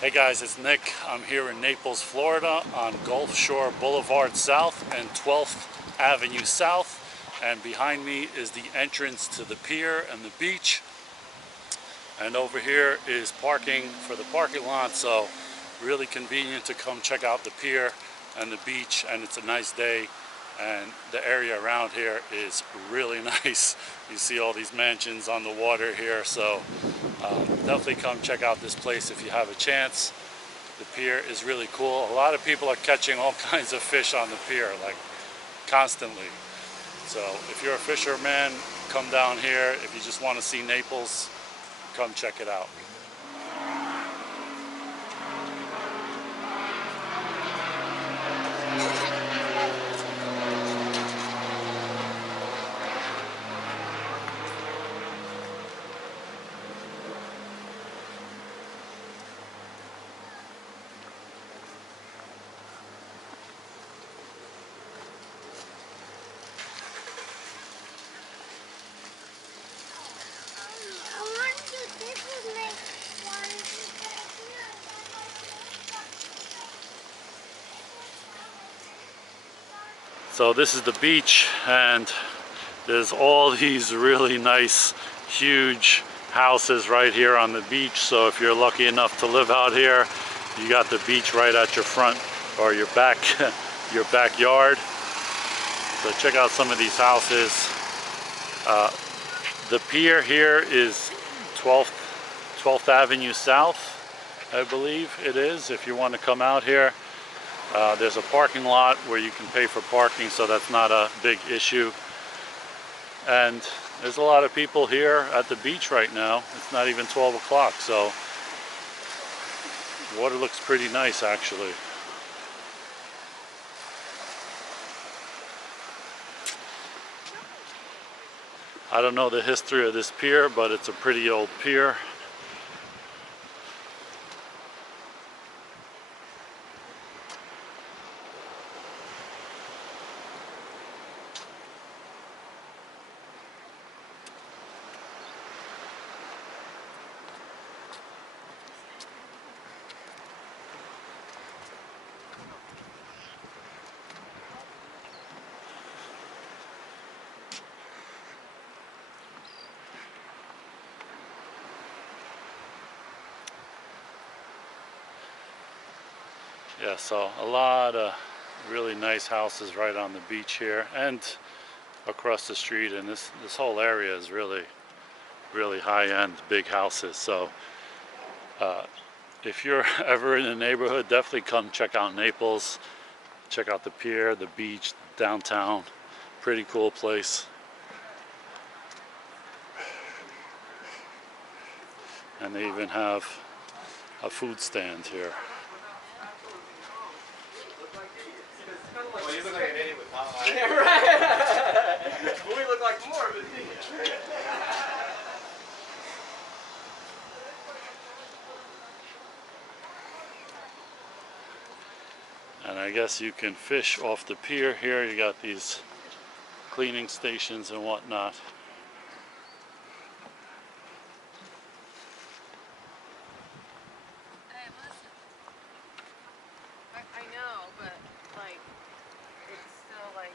Hey guys, it's Nick. I'm here in Naples, Florida on Gulf Shore Boulevard South and 12th Avenue South. And behind me is the entrance to the pier and the beach. And over here is parking for the parking lot, so really convenient to come check out the pier and the beach. And it's a nice day, and the area around here is really nice. You see all these mansions on the water here, so definitely come check out this place if you have a chance. The pier is really cool. A lot of people are catching all kinds of fish on the pier, like constantly. So if you're a fisherman, come down here. If you just want to see Naples, come check it out. So this is the beach, and there's all these really nice, huge houses right here on the beach. So if you're lucky enough to live out here, you got the beach right at your front or your back, your backyard. So check out some of these houses. The pier here is 12th Avenue South, I believe it is, if you want to come out here. There's a parking lot where you can pay for parking, so that's not a big issue. And there's a lot of people here at the beach right now. It's not even 12 o'clock, so the water looks pretty nice actually. I don't know the history of this pier, but it's a pretty old pier. Yeah, so a lot of really nice houses right on the beach here and across the street, and this whole area is really high-end, big houses. So if you're ever in the neighborhood, definitely come check out Naples, check out the pier, the beach, downtown. Pretty cool place. And they even have a food stand here. Well, you look like an idiot with Tom. Yeah, right. We look like more of it. And I guess you can fish off the pier here. You got these cleaning stations and whatnot. Hey, listen. I know, but like, it's still like.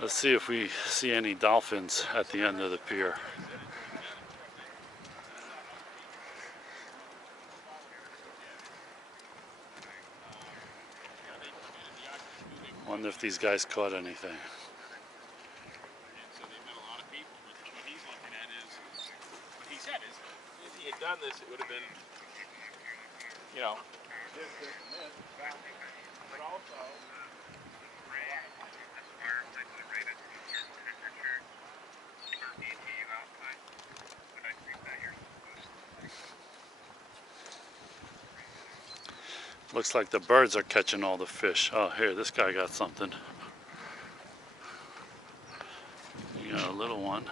Let's see if we see any dolphins at the end of the pier. Wonder if these guys caught anything. So they met a lot of people, but what he's looking at is, what he said is, if he had done this, it would have been, you know, but also, Looks like the birds are catching all the fish. Oh, here, this guy got something. You got a little one.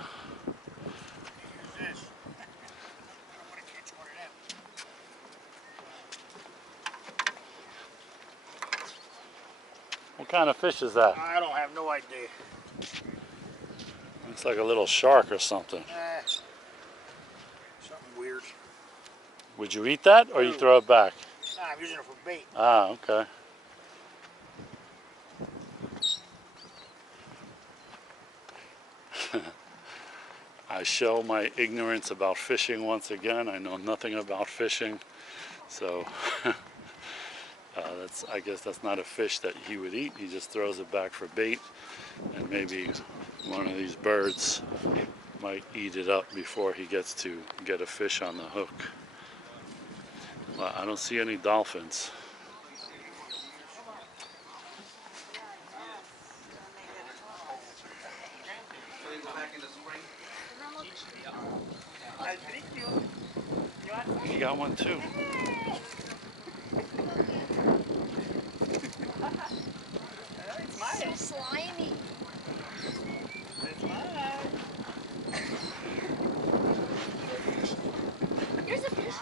What kind of fish is that? I don't have no idea. Looks like a little shark or something. Something weird. Would you eat that or you throw it back? time, using it for bait. Ah, okay. I show my ignorance about fishing once again. I know nothing about fishing, so I guess that's not a fish that he would eat. He just throws it back for bait, and maybe one of these birds might eat it up before he gets to get a fish on the hook. Well, I don't see any dolphins. He got one too. So slimy. Here's a fish.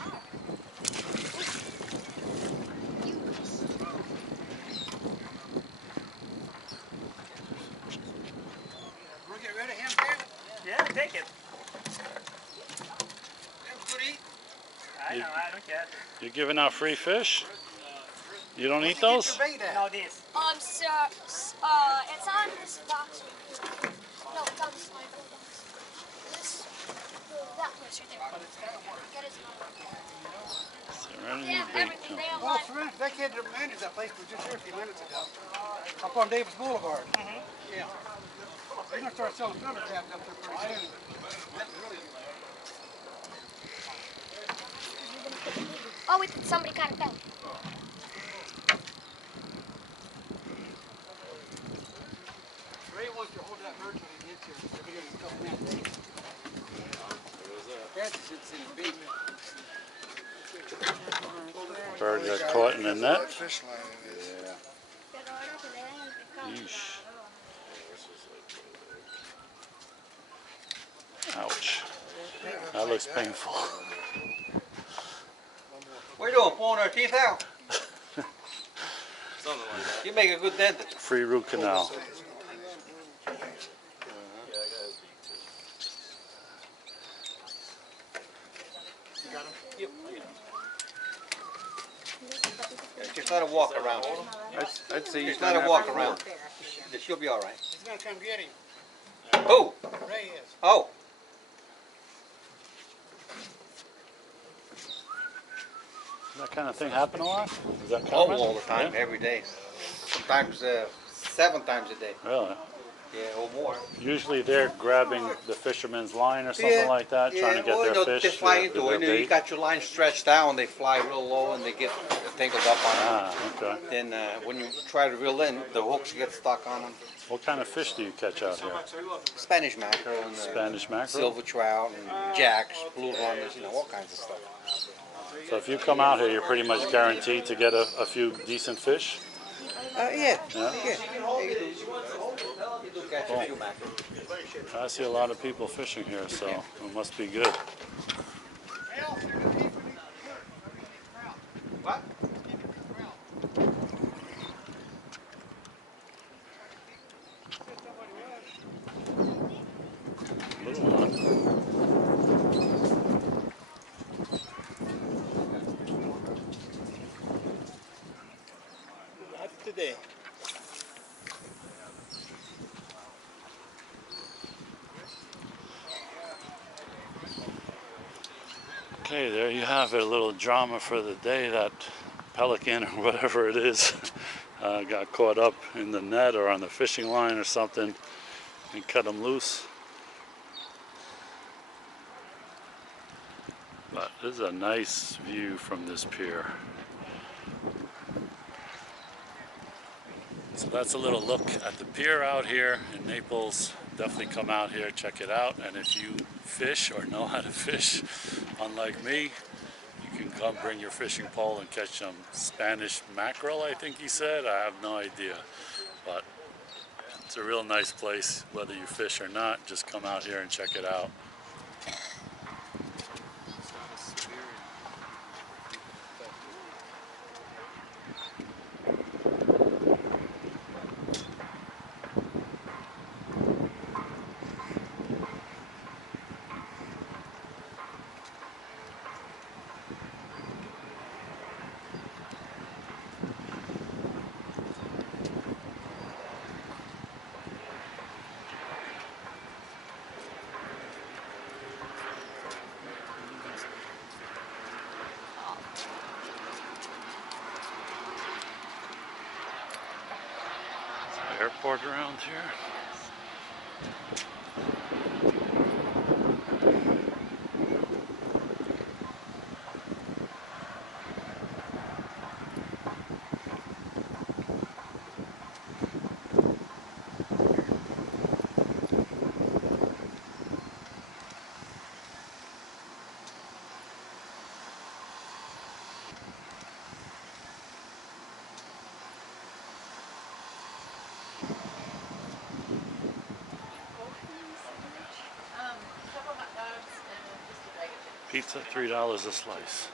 We'll get rid of him, David. Yeah, take it. That was good eat. I know, I don't care. You're giving out free fish? You don't eat Get those? your bait at? No, this. Sir, it's on this box right here. No, it's on this line box. This, that place right there. Get his number. Serenity Yeah, bait everything. They have Oh, like, Serenity, that kid that managed that place was just here a few minutes ago. Up on Davis Boulevard. Yeah. They're gonna start selling filter tabs up there pretty soon. oh wait, somebody kind of fell. Ray wants to hold that bird till he gets here. If he gets a couple minutes. Francis is in the beat. Bird got caught in the net. Fish line it is. Yeesh. Ouch. That looks painful. What are you doing, pulling our teeth out? You make a good dentist. Free root canal. Just let her walk around. I'd say Just let her walk around. She'll be all right. He's gonna come get him. Who? Ray is. Oh. Does that kind of thing happen a lot? Is that Oh, common? all the time, Yeah? every day. Sometimes 7 times a day. Really? Yeah, or more. Usually they're grabbing the fisherman's line or something like that, trying to get well, their you know, fish they fly with into their it. You bait. got your line stretched down, they fly real low and they get tangled up on Ah, okay. them. Then when you try to reel in, the hooks get stuck on them. What kind of fish do you catch out here? Spanish mackerel and Spanish mackerel? silver trout and jacks, blue runners, you know, all kinds of stuff. So if you come out here, you're pretty much guaranteed to get a few decent fish? Yeah. Yeah? Yeah, you do catch a few mackerel. I see a lot of people fishing here, so it must be good. What? Little one. Not today. Okay, there you have it, a little drama for the day. That pelican or whatever it is got caught up in the net or on the fishing line or something and cut him loose. But this is a nice view from this pier. So that's a little look at the pier out here in Naples. Definitely come out here, check it out. And if you fish or know how to fish, unlike me, you can come bring your fishing pole and catch some Spanish mackerel, I think he said. I have no idea. But it's a real nice place, whether you fish or not. Just come out here and check it out. airport around here. Pizza, $3 a slice.